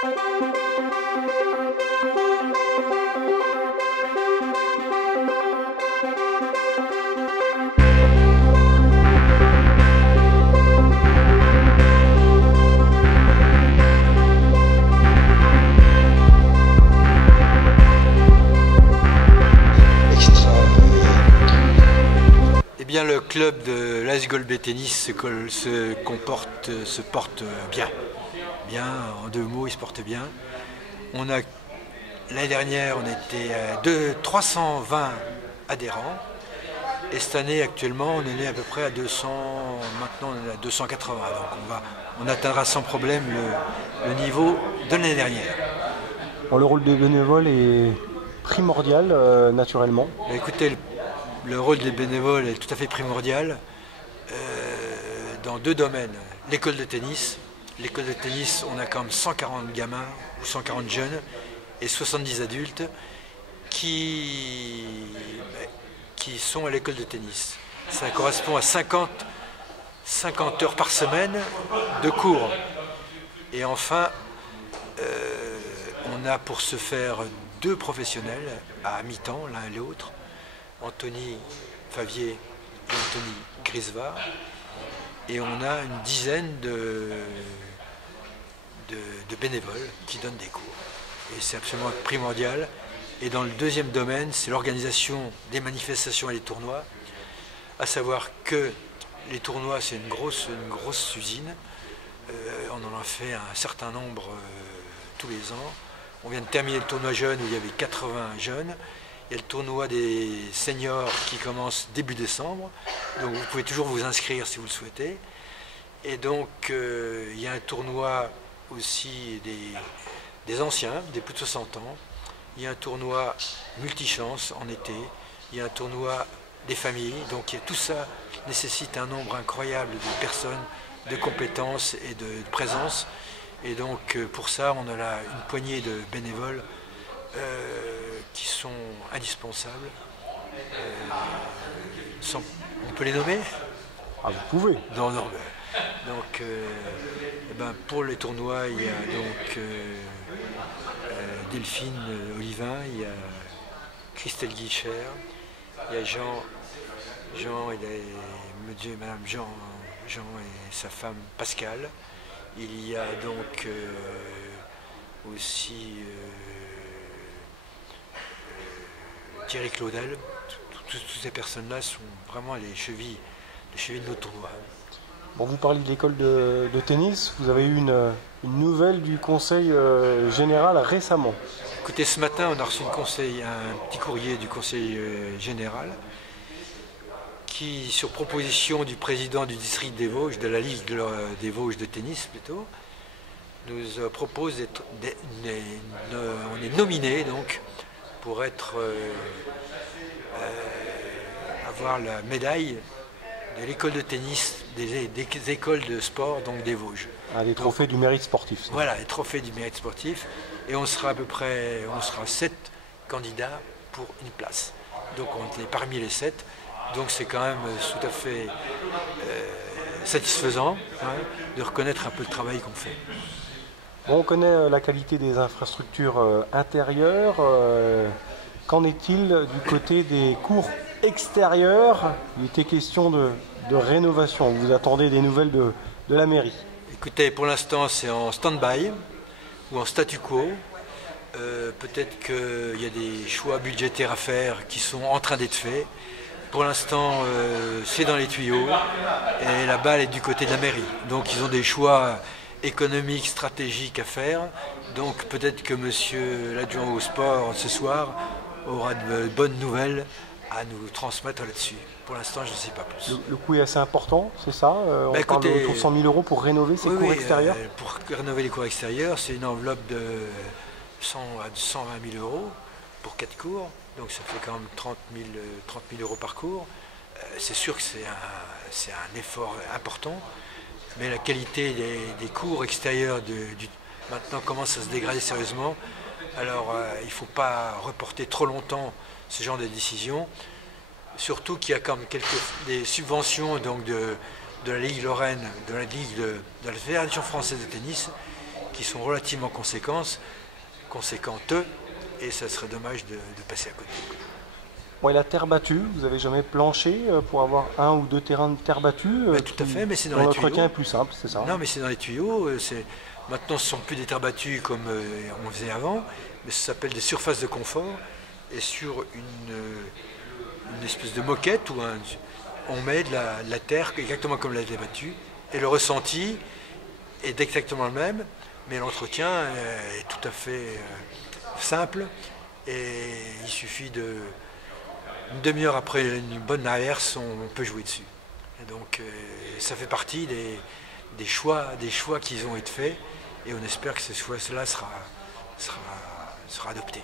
Le club de l'AS Golbet Tennis se porte bien. Bien, en deux mots, il se porte bien. L'année dernière, on était à 320 adhérents. Et cette année, actuellement, on est à peu près à 200, maintenant on est à 280. Donc on atteindra sans problème le niveau de l'année dernière. Bon, le rôle des bénévoles est primordial, naturellement. Écoutez, le rôle des bénévoles est tout à fait primordial dans deux domaines. L'école de tennis. L'école de tennis, on a quand même 140 gamins ou 140 jeunes et 70 adultes qui sont à l'école de tennis. Ça correspond à 50 heures par semaine de cours. Et enfin, on a pour ce faire deux professionnels à mi-temps, l'un et l'autre. Anthony Favier et Anthony Grisva, et on a une dizaine de bénévoles qui donnent des cours. Et c'est absolument primordial. Et dans le deuxième domaine, c'est l'organisation des manifestations et des tournois, à savoir que les tournois, c'est une grosse usine. On en a fait un certain nombre tous les ans. On vient de terminer le tournoi jeune où il y avait 80 jeunes. Il y a le tournoi des seniors qui commence début décembre, donc vous pouvez toujours vous inscrire si vous le souhaitez. Et donc il y a un tournoi aussi des anciens, des plus de 60 ans. Il y a un tournoi multichance en été. Il y a un tournoi des familles. Donc tout ça nécessite un nombre incroyable de personnes, de compétences et de présence. Et donc pour ça, on a là une poignée de bénévoles qui sont indispensables. On peut les nommer? Ah, vous pouvez. Non. Donc, pour les tournois, il y a donc Delphine Olivin, il y a Christelle Guicher, il y a Jean et Madame Jean et sa femme Pascal. Il y a donc aussi Thierry Claudel. Toutes ces personnes-là sont vraiment les chevilles de nos tournois. Bon, vous parlez de l'école de tennis, vous avez eu une nouvelle du conseil général récemment. Écoutez, ce matin, on a reçu un petit courrier du conseil général qui, sur proposition du président du district des Vosges, de la Ligue des Vosges de tennis plutôt, nous propose on est nominé donc pour avoir la médaille de l'école de tennis, des écoles de sport donc des Vosges. Des trophées du mérite sportif. Ça. Voilà, les trophées du mérite sportif. Et on sera 7 candidats pour une place. Donc on est parmi les 7. Donc c'est quand même tout à fait satisfaisant de reconnaître un peu le travail qu'on fait. Bon, on connaît la qualité des infrastructures intérieures. Qu'en est-il du côté des cours extérieurs? Il était question de rénovation. Vous attendez des nouvelles de la mairie? Écoutez, pour l'instant c'est en stand-by ou en statu quo. Peut-être qu'il y a des choix budgétaires à faire qui sont en train d'être faits. Pour l'instant, c'est dans les tuyaux et la balle est du côté de la mairie. Donc ils ont des choix économiques, stratégiques à faire. Donc peut-être que monsieur l'adjoint au sport ce soir aura de bonnes nouvelles à nous transmettre là-dessus. Pour l'instant, je ne sais pas plus. Le coût est assez important, c'est ça? On parle autour de 100 000 € pour rénover ces cours extérieurs? Pour rénover les cours extérieurs, c'est une enveloppe de 100 à 120 000 € pour 4 cours. Donc ça fait quand même 30 000 € par cours. C'est sûr que c'est un effort important, mais la qualité des cours extérieurs maintenant commence à se dégrader sérieusement. Alors il ne faut pas reporter trop longtemps ce genre de décision, surtout qu'il y a quand même des subventions donc de la Ligue Lorraine, de la Fédération française de tennis, qui sont relativement conséquentes, et ça serait dommage de passer à côté. Ouais, la terre battue, vous avez jamais planché pour avoir un ou deux terrains de terre battue tout à fait, mais c'est dans les tuyaux. L'entretien est plus simple, c'est ça? Non, mais c'est dans les tuyaux. Maintenant, ce ne sont plus des terres battues comme on faisait avant, mais ça s'appelle des surfaces de confort. Et sur une espèce de moquette, on met de la terre exactement comme la terre battue, et le ressenti est exactement le même, mais l'entretien est tout à fait simple, et il suffit une demi-heure après une bonne averse, on peut jouer dessus. Et donc ça fait partie des choix qui ont été faits, et on espère que ce choix-là sera adopté.